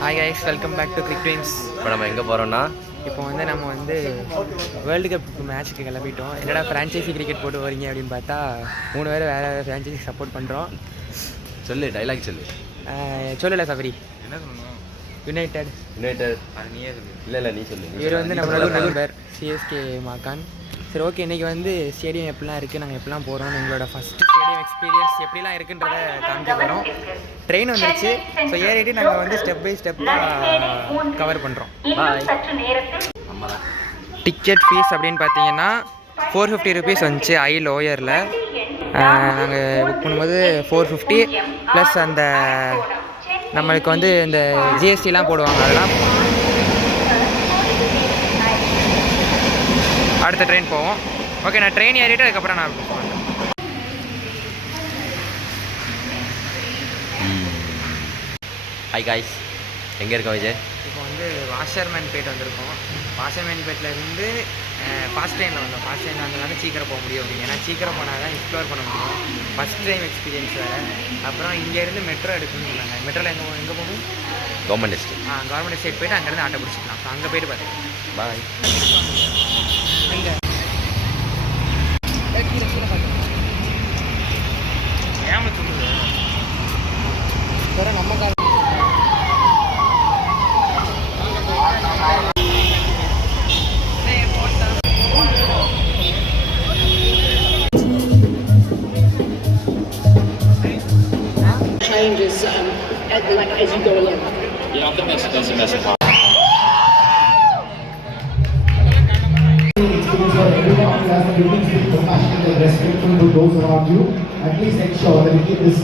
Hi guys, welcome back to கிரிக் ட்வீன்ஸ். இப்போ நம்ம எங்கே போகிறோம்னா, இப்போ நம்ம வேர்ல்டு கப் மேட்ச்சுக்கு கிளம்பிட்டோம். என்னடா ஃப்ரான்ச்சைசி கிரிக்கெட் போட்டு வரீங்க அப்படின்னு பார்த்தா 3 பேர் வேறு ஃப்ரான்ச்சைசி சப்போர்ட் பண்ணுறோம். சொல்லு, டைலாக் சொல்லு. சொல்லலை சபரி. என்ன சொல்லணும்? யுனைடெட். அது நீயே சொல்லு. இல்லை நீ சொல்லு. இவர் நம்மளோட நண்பர் சிஎஸ்கே மாக்கான். சரி, ஓகே. இன்றைக்கி ஸ்டேடியம் எப்படிலாம் இருக்குது, நாங்கள் எப்படிலாம் போகிறோம், எங்களோட ஃபஸ்ட்டு ஸ்டேடியம் எக்ஸ்பீரியன்ஸ் எப்படிலாம் இருக்குன்றதை காமிக்க போகிறோம். ட்ரெயின் வந்துருச்சு. ஸோ ஏறிட்டு நாங்கள் ஸ்டெப் பை ஸ்டெப்பாக கவர் பண்ணுறோம். பாய். டிக்கெட் ஃபீஸ் அப்படின்னு பார்த்தீங்கன்னா 450 ருபீஸ் வந்துச்சு ஐ லோயரில். நாங்கள் புக் பண்ணும்போது 450 ப்ளஸ் அந்த நம்மளுக்கு இந்த ஜிஎஸ்டிலாம் போடுவாங்க. அதெல்லாம் அடுத்த ட்ரெயின் போவோம். ஓகே, நான் ட்ரெயின் ஏறிட்டு அதுக்கப்புறம் நான் புக் பண்ணுறேன். ஹாய் காய்ஸ், எங்கே இருக்கோம் விஜய்? இப்போ வாஷர்மேன்பேட் வந்திருக்கோம். வாஷர்மேன்பேட்டில் இருந்து ஃபாஸ்ட் ட்ரெயினில் வந்தோம். ஃபாஸ்ட் ட்ரெயினில் வந்ததுனால சீக்கிரம் போக முடியும் அப்படின்னு. ஏன்னா சீக்கிரம் போனால் தான் எக்ஸ்ப்ளோர் பண்ண முடியும். ஃபஸ்ட் டைம் எக்ஸ்பீரியன்ஸ் வேறு. அப்புறம் இங்கேருந்து மெட்ரோ எடுக்கணும்னு சொன்னாங்க. மெட்ரோவில் எங்கே போகணும்? Government estate. கவர்மெண்ட் எஸ்டேட் போய்ட்டு அங்கேருந்து ஆட்டோ பிடிச்சிக்கலாம். ஸோ அங்கே போய்ட்டு பார்த்தேன். பாய். ஏன் சொல்லுது சார்? நம்ம changes as you go along. Yeah, I think that's a message. Everyone who has the buildings be professional and respectful to those around you. And please ensure that you keep this